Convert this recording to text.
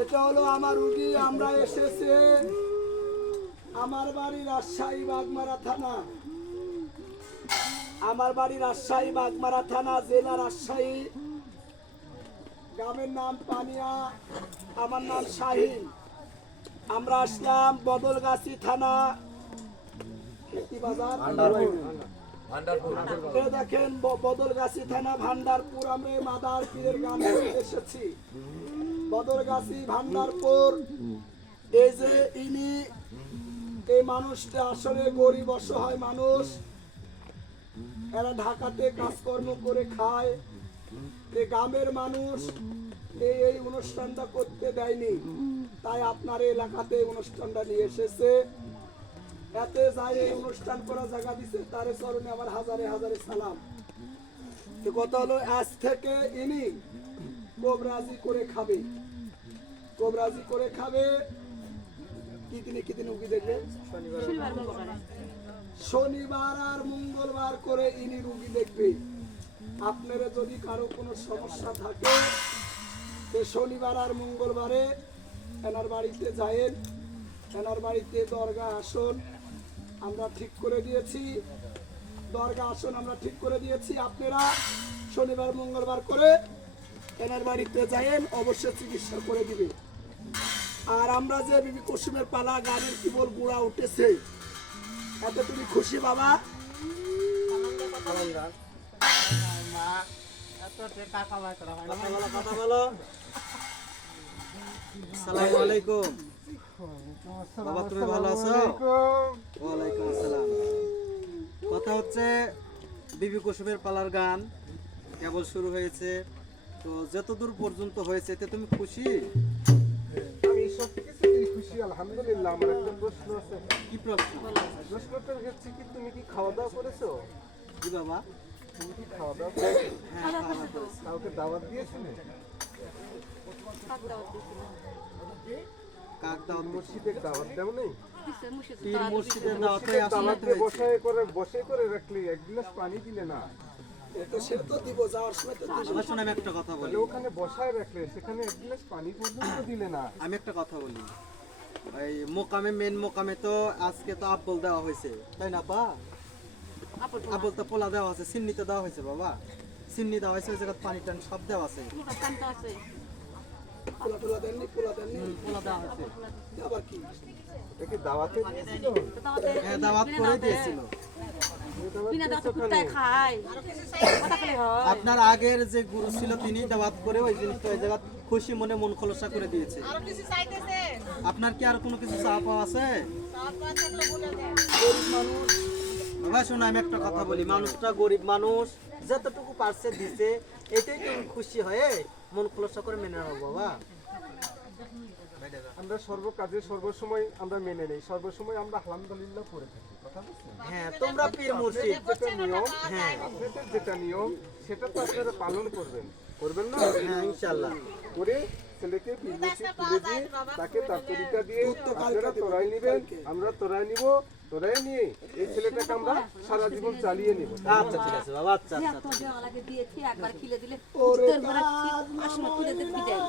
এটা হলো আমার রুগী। আমরা এসেছে আমার বাড়ি রাজশাহী বাগমারা থানা। আমার বাড়ি রাজশাহী বাগমারা থানা, জেলা রাজশাহী। গ্রামের নাম পানিয়া, আমার নাম শাহিন। আমরা আসলাম বদলগাছি থানা, দেখেন বদলগাছি থানা ভান্ডারপুর। আমরা মাদার পীরের গান এসেছি বদলগাছি ভান্ডারপুর। এই যে ইনি, এই মানুষটা আসলে গরিব অসহায় মানুষ। এরা ঢাকাতে কাজকর্ম করে খায়। এই গ্রামের মানুষ এই অনুষ্ঠানটা করতে দেয়নি, তাই আপনার এলাকাতে অনুষ্ঠানটা নিয়ে এসেছে। এতে যাই এই অনুষ্ঠান করা জায়গা দিছে, তার চরণে আমার হাজারে হাজারে সালাম। কথা হলো আজ থেকে ইনি কবরাজি করে খাবে, কবরাজি করে খাবে। কি দিনে উকি দেখবেন? শনিবার আর মঙ্গলবার করে ইনি রুগী দেখবে। আপনারা যদি কারো কোনো সমস্যা থাকে, শনিবার আর মঙ্গলবারে এনার বাড়িতে যায়েন। এনার বাড়িতে দরগা আসন আমরা ঠিক করে দিয়েছি, দরগা আসন আমরা ঠিক করে দিয়েছি। আপনারা শনিবার মঙ্গলবার করে এনার বাড়িতে যায়েন, অবশ্যই চিকিৎসা করে দিবে। আর আমরা যে বিবি কুসুমের পালা গানের কি বল গুড়া উঠেছে, এতে তুমি খুশি বাবা? আসসালামু আলাইকুম বাবা, তুমি ভালো আছো? ওয়ালাইকুম আসসালাম। কথা হচ্ছে বিবি কুসুমের পালার গান কেবল শুরু হয়েছে, তো যতদূর পর্যন্ত হয়েছে এতে তুমি খুশি? আমি সবকিছুতেই খুশি আলহামদুলিল্লাহ। আমার একটা প্রশ্ন আছে। কি প্রশ্ন? প্রশ্নটা হচ্ছে কি, তুমি কি খাওয়া দাওয়া করেছো? কি বাবা? তুমি কি খাওয়া দাওয়া করেছো? হ্যাঁ, খাওয়া করেছি। কাউকে দাওয়াত দিয়েছিলে? কাক দাওয়াত? মসজিদের দাওয়াত দেও নেই? পীর মসজিদের দাওয়াতে আসলে বসে করে রাখলে এক গ্লাস পানি দিলে না? আমি একটা কথা বলি, ওখানে বসায় রাখলে সেখানে এক গ্লাস পানি পর্যন্ত দিলে না। আমি একটা কথা বলি, এই মোকামে মেন মোকামে তো আজকে তো আব্বল দেওয়া হয়েছে, তাই না বা? আব্বল তো পোলা দেওয়া আছে, সিন্নি তো দেওয়া হয়েছে বাবা, সিন্নি দেওয়া হয়েছে, ওই জায়গায় পানি টান সব দেওয়া আছে। পোলা দেননি আবার কি এটা কি দাওয়াতে দিয়েছিল? হ্যাঁ, দাওয়াত করে দিয়েছিল। আপনার আগের যে গুরু ছিল তিনি দাওয়াত করে ওই জিনিসটা ওই জায়গা খুশি মনে মন খোলসা করে দিয়েছে। আপনার কি আর কোনো কিছু চাওয়া পাওয়া আছে? গরিব মানুষ বাবা শোনো, আমি একটা কথা বলি, মানুষটা গরিব মানুষ, যতটুকু পারছে দিছে, এটাই তুমি খুশি হয়ে মন খোলসা করে মেনে নাও বাবা। আমরা সর্বকাজে সর্বসময় আমরা মেনে নেই, সর্বসময় আমরা আলহামদুলিল্লাহ করে থাকি। কথা বুঝছেন? হ্যাঁ, তোমরা পীর মুর্শিদ। যেটা নিয়ম, হ্যাঁ আপনাদের যেটা নিয়ম সেটা তো আপনারা পালন করবেন না? হ্যাঁ ইনশাআল্লাহ। করে ছেলেকে পীর মুর্শিদ তুলে দিয়ে তাকে তার তরিকা দিয়ে আপনারা তোরাই নিবেন, আমরা তোরাই নিব, তোরাই নিয়ে এই ছেলেটাকে আমরা সারা জীবন চালিয়ে নিব। আচ্ছা ঠিক আছে বাবা, আচ্ছা আচ্ছা আচ্ছা। একবার খিলে দিলে ওরে আসলে তুলে দিতে কাজ